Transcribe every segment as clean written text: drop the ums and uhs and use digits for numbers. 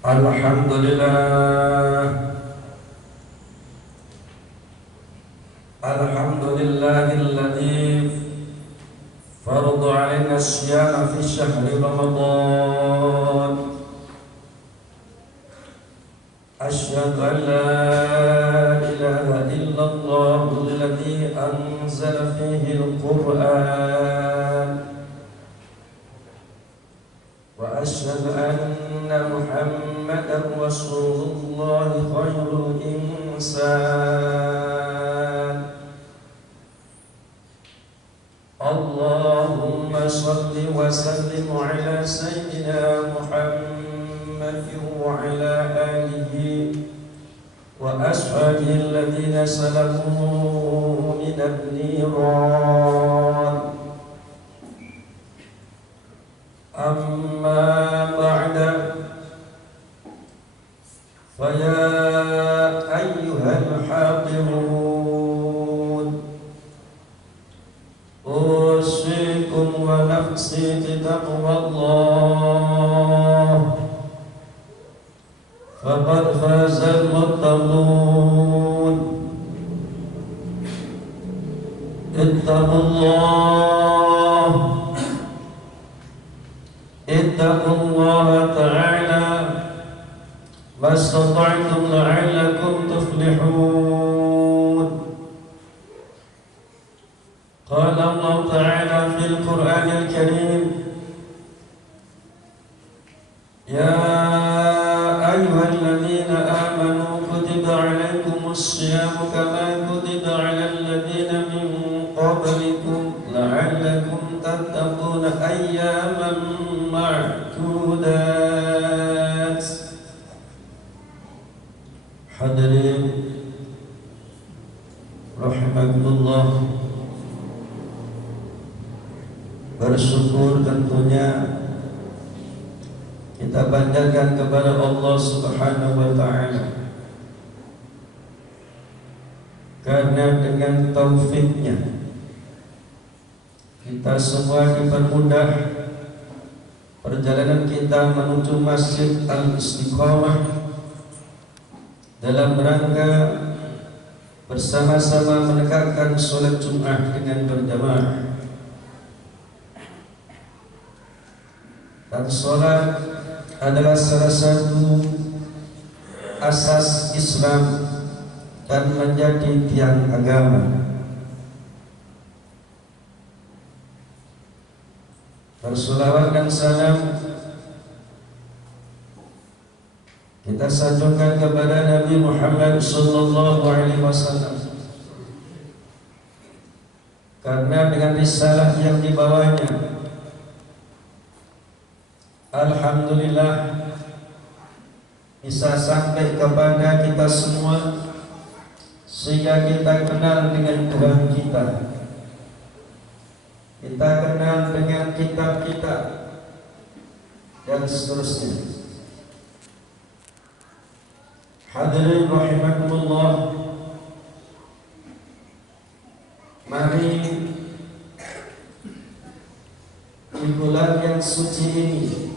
Alhamdulillah, alhamdulillahilladzi farada 'alaina as-siyama fi syahri Ramadan. Asyhadu an la ilaha illallah alladzi anzala fihi al-Qur'an wa asyhadu anna Muhammadan rasulullah khairul insan. Allahumma shalli wa sallim ala sayyidina Muhammad wa ala alihi wa ashabihi alladhina salamu min an-niran. Amma ba'da, faya ayyuhal hadirun, usikum wa nafsi bitaqwallah, faqad fazal muttaqun. Ittaqullaha ta'ala mastata'tum la'allakum tuflihun. Qala Allah ta'ala fil Qur'anil Karim, ya ayyuhalladzina amanu kutiba 'alaikumus shiyamu kama kutiba 'alal ladzina min qablikum la'allakum tattaquna ayyaman ma'dudat. Hadirin rahimakumullah, bersyukur tentunya kita panjatkan kepada Allah Subhanahu wa ta'ala, karena dengan taufiknya kita semua dipermudah perjalanan kita menuju Masjid Al-Istiqamah dalam rangka bersama-sama menegakkan sholat Jumat dengan berjamaah. Dan sholat adalah salah satu asas Islam dan menjadi tiang agama. Bersolawat dan salam kita sanjungkan kepada Nabi Muhammad sallallahu alaihi wasallam, karena dengan risalah yang dibawanya, alhamdulillah, bisa sampai kepada kita semua, sehingga kita kenal dengan Tuhan kita, kita kenal dengan kitab kita, dan seterusnya. Hadirin rahimakumullah, mari di bulan yang suci ini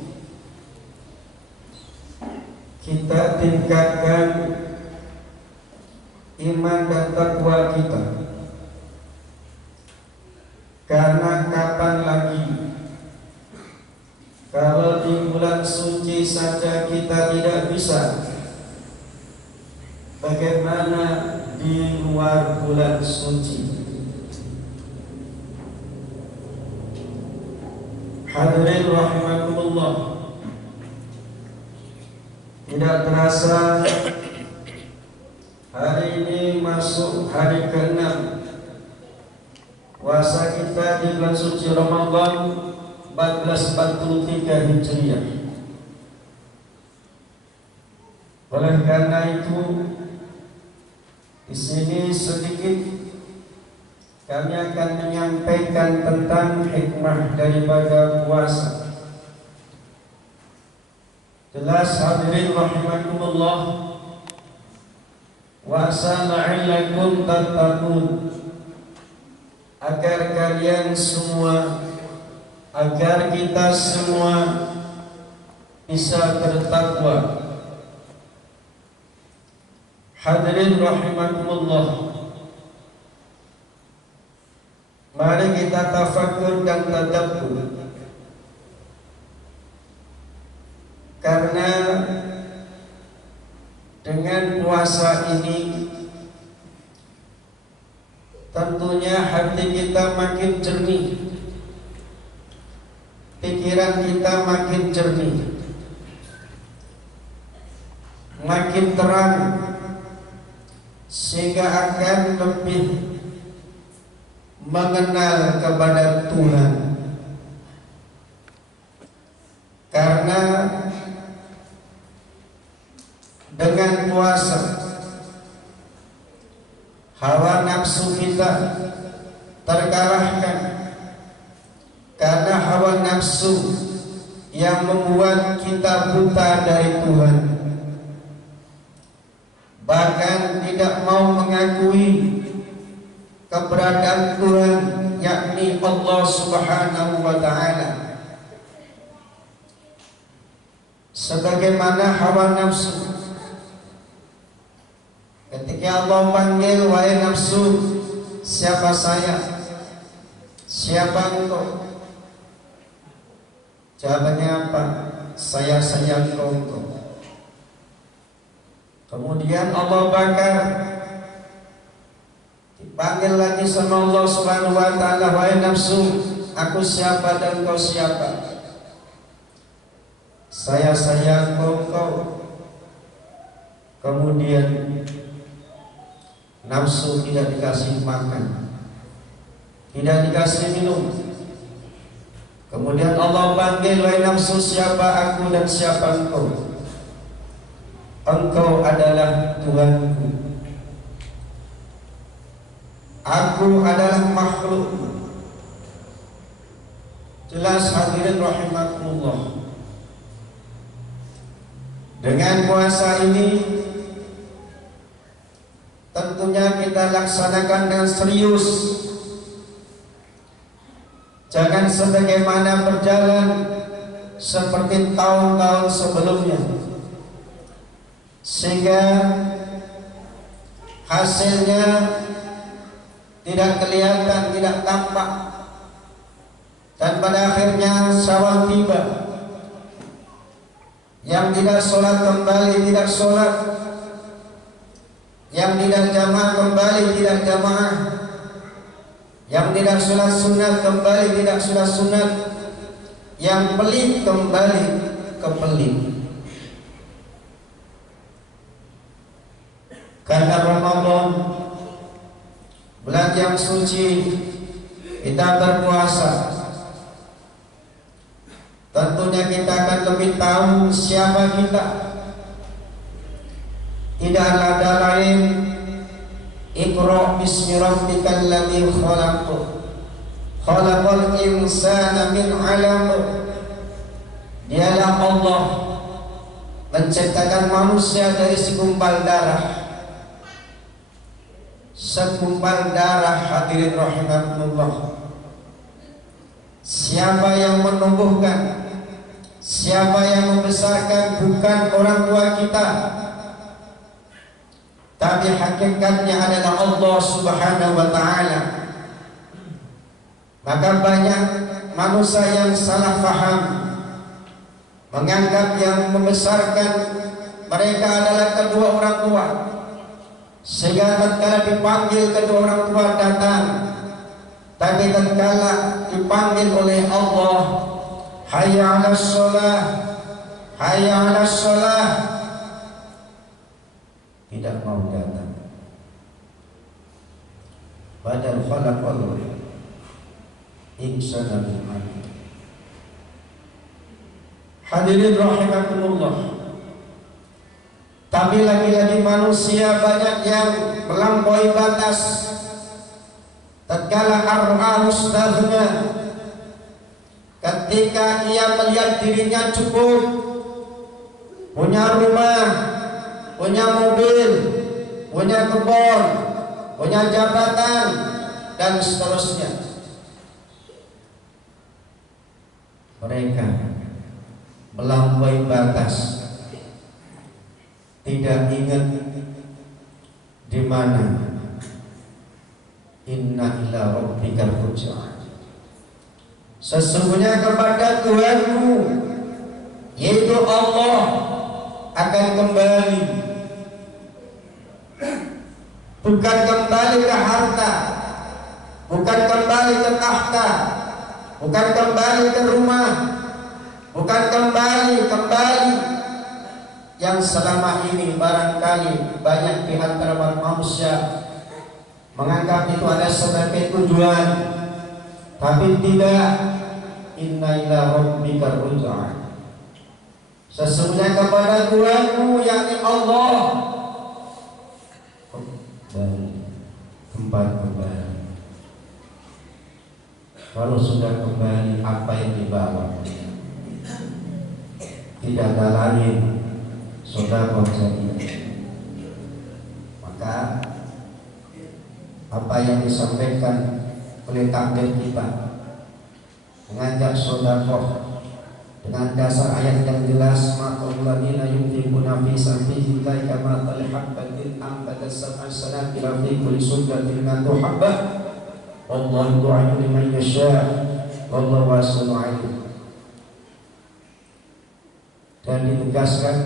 kita tingkatkan iman dan takwa kita, karena kapan lagi kalau di bulan suci saja kita tidak bisa, bagaimana di luar bulan suci? Hadirin rahimakumullah, tidak terasa hari ini masuk hari ke-6 puasa kita di bulan suci Ramadan 1443 Hijriah. Oleh karena itu, di sini sedikit kami akan menyampaikan tentang hikmah daripada puasa. Jelas hadirin rahimakumullah, puasa la'allakum tattaqun, agar kalian semua, agar kita semua bisa bertakwa, Hadirin rahimakumullah, mari kita tafakkur dan tadabbur, karena dengan puasa ini tentunya hati kita makin jernih, pikiran kita makin jernih, makin terang, sehingga akan lebih mengenal kepada Tuhan. Karena dengan puasa hawa nafsu kita terkalahkan, karena hawa nafsu yang membuat kita buta dari Tuhan, bahkan tidak mau mengakui keberadaan Tuhan, yakni Allah Subhanahu wa ta'ala. Sebagaimana hawa nafsu, ketika Allah panggil, wahai nafsu, siapa saya? Siapa engkau? Jawabannya apa? Saya engkau. Kemudian Allah bakar, dipanggil lagi sama Allah Subhanahu wa ta'ala, wahai nafsu, aku siapa dan kau siapa? Saya engkau. Kemudian nafsu tidak dikasih makan, tidak dikasih minum. Kemudian Allah panggil, wahai nafsu, siapa aku dan siapa engkau? Engkau adalah Tuhanku, aku adalah makhlukmu. Jelas hadirin rahimakumullah, dengan puasa ini tentunya kita laksanakan dengan serius. Jangan sebagaimana berjalan seperti tahun-tahun sebelumnya, sehingga hasilnya tidak kelihatan, tidak tampak, dan pada akhirnya Syawal tiba, yang tidak sholat kembali tidak sholat, yang tidak jamaah kembali tidak jamaah, yang tidak sholat sunat kembali tidak sholat sunat, yang pelit kembali ke pelit. Karena Ramadan, bulan yang suci, kita berpuasa, tentunya kita akan lebih tahu siapa kita. Tidak ada lain, Iqra bismi rabbikal ladzi khalaq, khalaqal insana min 'alaq. Dialah Allah menciptakan manusia dari segumpal darah. Segumpal darah, hadirin rahimakumullah. Siapa yang menumbuhkan, siapa yang membesarkan, bukan orang tua kita, tapi hakikatnya adalah Allah Subhanahu wa ta'ala. Maka banyak manusia yang salah faham, menganggap yang membesarkan mereka adalah kedua orang tua, sehingga tatkala dipanggil kedua orang tua datang, tapi tatkala dipanggil oleh Allah, hayya 'alas shalah, hayya 'alas shalah, tidak mau datang. Padahal khalaqal insana min 'alaq. Hadirin rahimakumullah, tapi lagi-lagi manusia banyak yang melampaui batas. Tatkala ar-ra'u istaghna, ketika ia melihat dirinya cukup, punya rumah, punya mobil, punya kebun, punya jabatan, dan seterusnya, mereka melampaui batas, tidak ingat bagaimana? Inna ila rabbikal ruj'ah. Sesungguhnya kepada Tuhanmu, yaitu Allah, akan kembali. Bukan kembali ke harta, bukan kembali ke tahta, bukan kembali ke rumah, bukan kembali yang selama ini barangkali banyak di antara manusia menganggap itu ada sebagai tujuan, tapi tidak. Inna ila rabbika ruj'ah. Sesungguhnya kepada Tuhanmu, yakni Allah, kembali. Kalau sudah kembali, apa yang dibawa? Tidak ada lain, saudara jadi. Maka apa yang disampaikan oleh takbir kita mengajak sedekah dengan dasar ayat yang jelas, maqallina yunfiquna fi sabilillahi kama talhabbatin ambata sab'a sanabila fi kulli sunnatin mi'atu habbah wallahu yu'inu liman yasha' wallahu wasi'un 'alim. Dan ditegaskan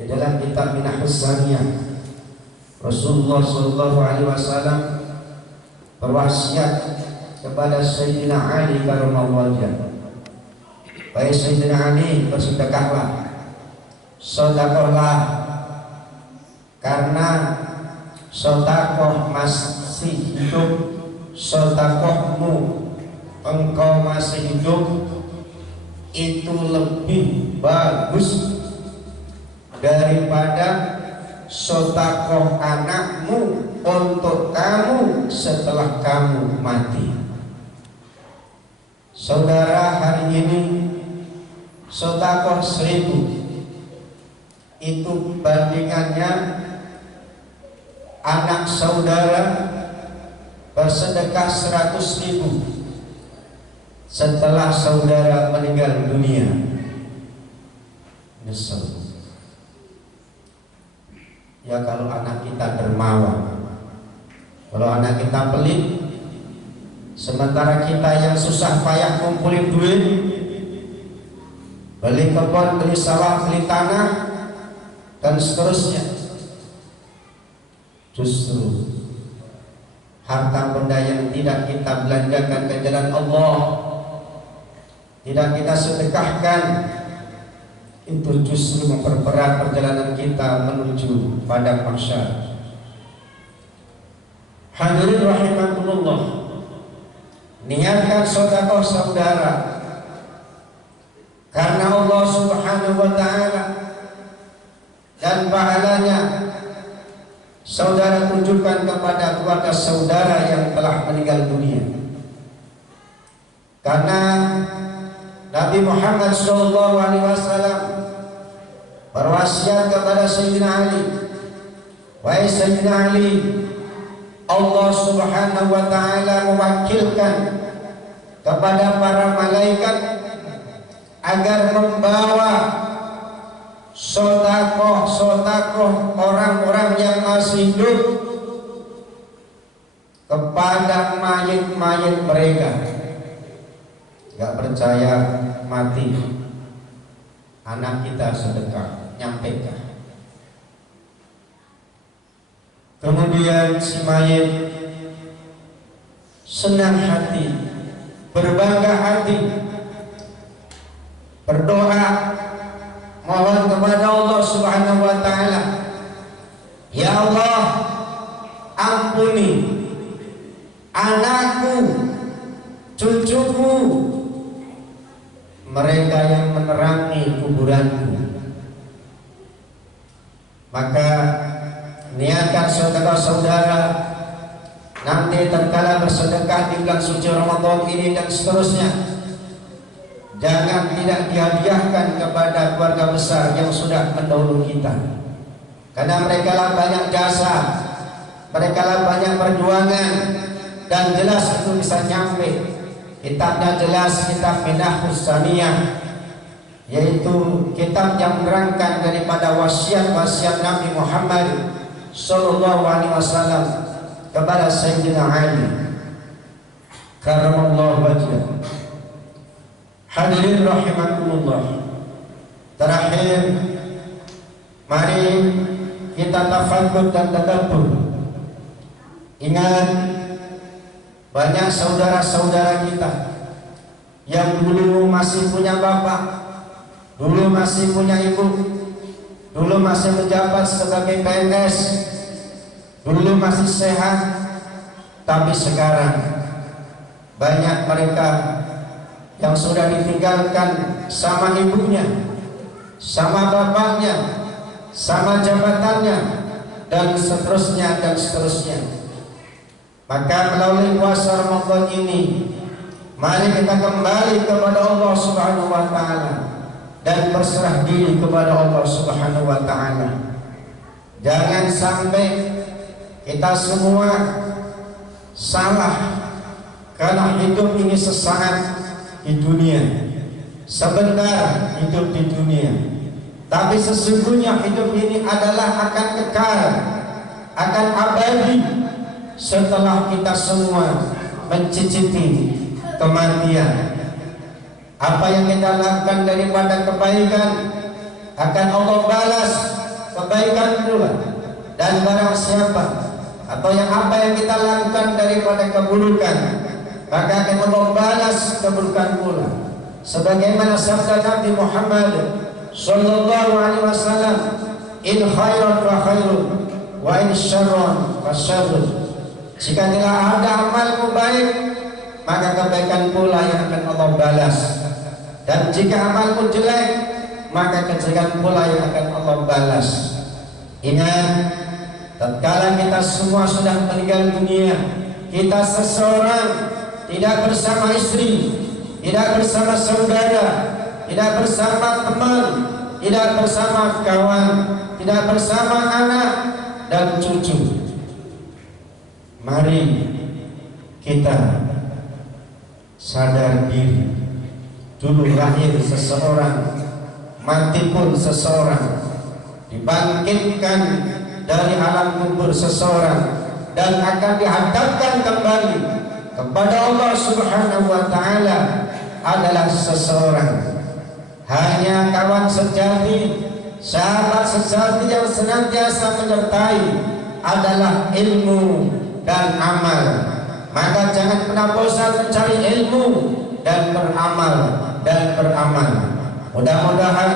di dalam kitab Minahus Saniyah, Rasulullah sallallahu alaihi wasallam berwasiat kepada Sayyidina Ali karramallahu wajhahu. Wahai Sayyidina Ali, bersedekahlah, sedekahlah, karena sedekah masih hidup, sedekahmu engkau masih hidup itu lebih bagus daripada sedekah anakmu untuk kamu setelah kamu mati. Saudara, hari ini sedekah 1000 itu bandingannya anak saudara bersedekah 100.000 setelah saudara meninggal dunia. Nyesel ya kalau anak kita dermawan, kalau anak kita pelit, sementara kita yang susah payah kumpulin duit, beli kebun, beli sawah, beli tanah, dan seterusnya. Justru harta benda yang tidak kita belanjakan ke jalan Allah, tidak kita sedekahkan, itu justru memperberat perjalanan kita menuju padang mahsyar. Hadirin rahimakumullah, niatkan sedekah saudara karena Allah Subhanahu wa taala, dan pahalanya saudara tunjukkan kepada keluarga saudara yang telah meninggal dunia. Karena Nabi Muhammad SAW berwasiat kepada Sayyidina Ali, wahai Sayyidina Ali, Allah Subhanahu wa taala mewakilkan kepada para malaikat agar membawa sodakoh orang-orang yang masih hidup kepada mayit-mayit mereka. Gak percaya mati, anak kita sedekah, nyampaikan. Kemudian si mayit senang hati, berbangga hati, berdoa mohon kepada Allah Subhanahu wa taala, ya Allah, ampuni anakku, cucuku, mereka yang menerangi kuburanku. Maka niatkan sedekah saudara nanti tatkala bersedekah di bulan suci Ramadan ini dan seterusnya, jangan tidak dihadiahkan kepada keluarga besar yang sudah mendahului kita, karena mereka lah banyak jasa, mereka lah banyak perjuangan, dan jelas itu bisa nyampe. Kitabnya jelas, kitab Minahus Saniyah, yaitu kitab yang menerangkan daripada wasiat-wasiat Nabi Muhammad sallallahu alaihi wasallam kepada Sayyidina Ali karramallahu wajhah. Hadirin rahimakumullah. Terakhir, mari kita tafakkur dan tadabbur. Ingat, banyak saudara-saudara kita yang dulu masih punya bapak, dulu masih punya ibu, dulu masih menjabat sebagai PNS, dulu masih sehat, tapi sekarang banyak mereka yang sudah ditinggalkan sama ibunya, sama bapaknya, sama jabatannya, dan seterusnya dan seterusnya. Maka melalui puasa Ramadan ini, mari kita kembali kepada Allah Subhanahu wa taala dan berserah diri kepada Allah Subhanahu wa taala. Jangan sampai kita semua salah, karena hidup ini sesaat di dunia, sebentar hidup di dunia, tapi sesungguhnya hidup ini adalah akan kekal, akan abadi setelah kita semua mencicipi kematian. Apa yang kita lakukan daripada kebaikan akan Allah balas kebaikan pula, dan barang siapa atau apa yang kita lakukan daripada keburukan, maka akan Allah balas keburukan pula. Sebagaimana sabda Nabi Muhammad sallallahu alaihi wasallam, in khairan fa khairun wa in syarran fa syarrun. Jika tidak ada amalmu baik, maka kebaikan pula yang akan Allah balas, dan jika amalmu jelek, maka kejelekan pula yang akan Allah balas. Ingat, tatkala kita semua sudah meninggal dunia, kita seseorang tidak bersama istri, tidak bersama saudara, tidak bersama teman, tidak bersama kawan, tidak bersama anak dan cucu. Mari kita sadar diri. Dulu lahir seseorang, mati pun seseorang, dibangkitkan dari alam kubur seseorang, dan akan dihadapkan kembali kepada Allah Subhanahu wa taala adalah seseorang. Hanya kawan sejati, sahabat sejati yang senantiasa menyertai adalah ilmu dan amal. Maka jangan pernah bosan mencari ilmu dan beramal Mudah-mudahan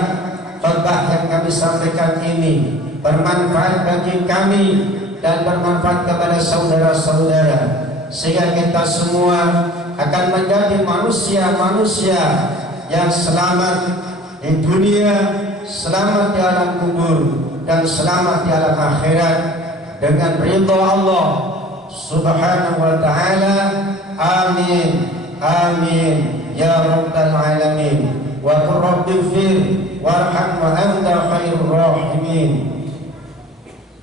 khotbah yang kami sampaikan ini bermanfaat bagi kami dan bermanfaat kepada saudara-saudara, sehingga kita semua akan menjadi manusia-manusia yang selamat di dunia, selamat di alam kubur, dan selamat di alam akhirat dengan ridha Allah Subhanahu wa ta'ala. Amin, amin ya rabbal alamin. Wa qur rabbighfir warham wa anta khairur rahimin.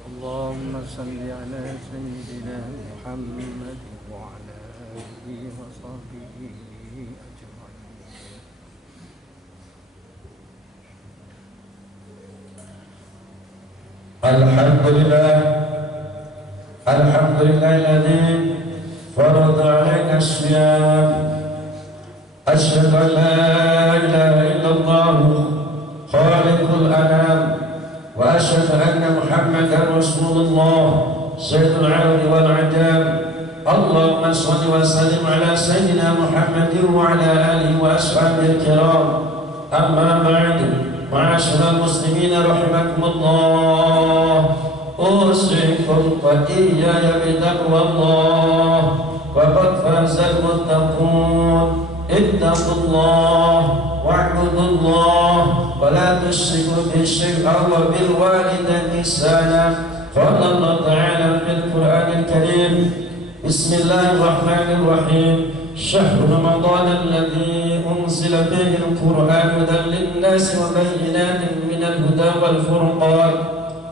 Allahumma salli ala sayyidina Muhammad wa ala alihi wa sahbihi ajma'in. Alhamdulillah, alhamdulillahilladzi farada 'alaina as-siyam. Asyhadu an la ilaha illallah khaliqul anam wa asyhadu anna Muhammadan rasulullah sayyidul 'arabi wal 'ajam. Allahumma shalli wa sallim ala sayyidina Muhammadin wa ala alihi wa ashabihi al-kiram. Amma ba'du, ma'asyiral muslimin rahimakumullah. Usikum wa iyaya bitaqwallah, wa qad fazal muttaqun. Ittaqullah wa'budullah wa la tusyriku bihi syai'an wa bil walidayni ihsana. Qala Allah ta'ala fil Qur'anil Karim, Bismillahirrahmanirrahim. Syahrul Ramadan alladzi unzila fihi al-Qur'an hudan lin-nasi wa bayyinatin minal huda wal furqan.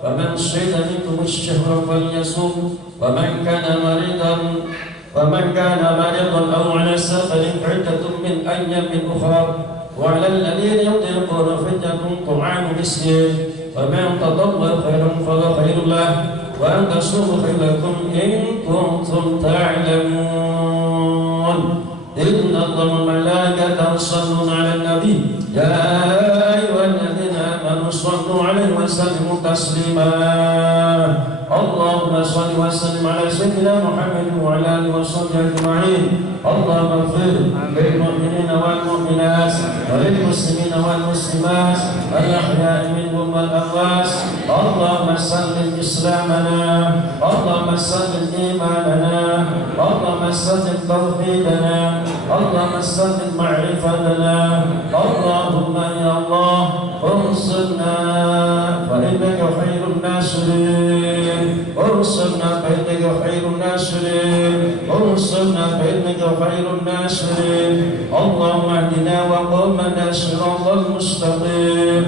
Faman shahida minkum ash-shahra falyasum wa man kana maridan أو على سفر عدة من أيام أخرى. وعلى الذين يطيقون فدية طعام مسكين، فمن تطوع خيرا فهو خير له، وأن تصوموا خير لكم إن كنتم تعلمون إن الله وملائكته يصلون على النبي يا أيها الذين آمنوا صلوا عليه وسلموا تسليما اللهم صل وسلم على سيدنا محمد وعلى آله وصحبه أجمعين اللهم اغفر للمؤمنين والمؤمنات وللمسلمين والمسلمات الأحياء منهم والأموات اللهم سلم إسلامنا اللهم سلم إيماننا اللهم سلم توحيدنا اللهم سلم معرفتنا اللهم يا الله انصرنا فإنك خير الناصرين انصرنا فإنك خير الناصرين انصرنا فإنك خير الناصرين اللهم اهدنا وقومنا صراط المستقيم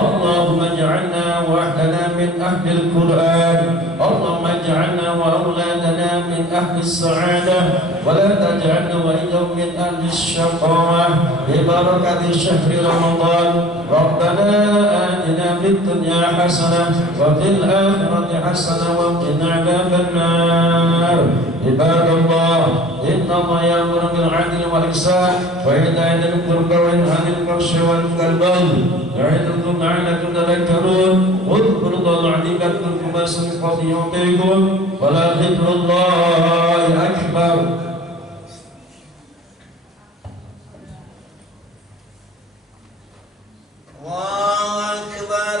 اللهم اجعلنا وحدنا من أهل القرآن اللهم اجعلنا وأولادنا من أهل السعادة ولا تجعلنا وإياهم من أهل الشقاوة ببركة شهر رمضان ربنا آتنا في الدنيا حسنة وفي الآخرة حسنة وقنا عذاب النار عباد الله إن الله يأمر بالعدل والإحسان وإيتاء ذي القربى وينهى عن الفحشاء والمنكر والبغي يعظكم لعلكم تذكرون اذكروا الله العظيم يذكركم ويسلم يعطيكم ولذكر الله أكبر. Allahu Akbar,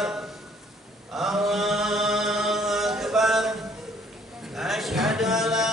Allahu Akbar, Asyhadu an la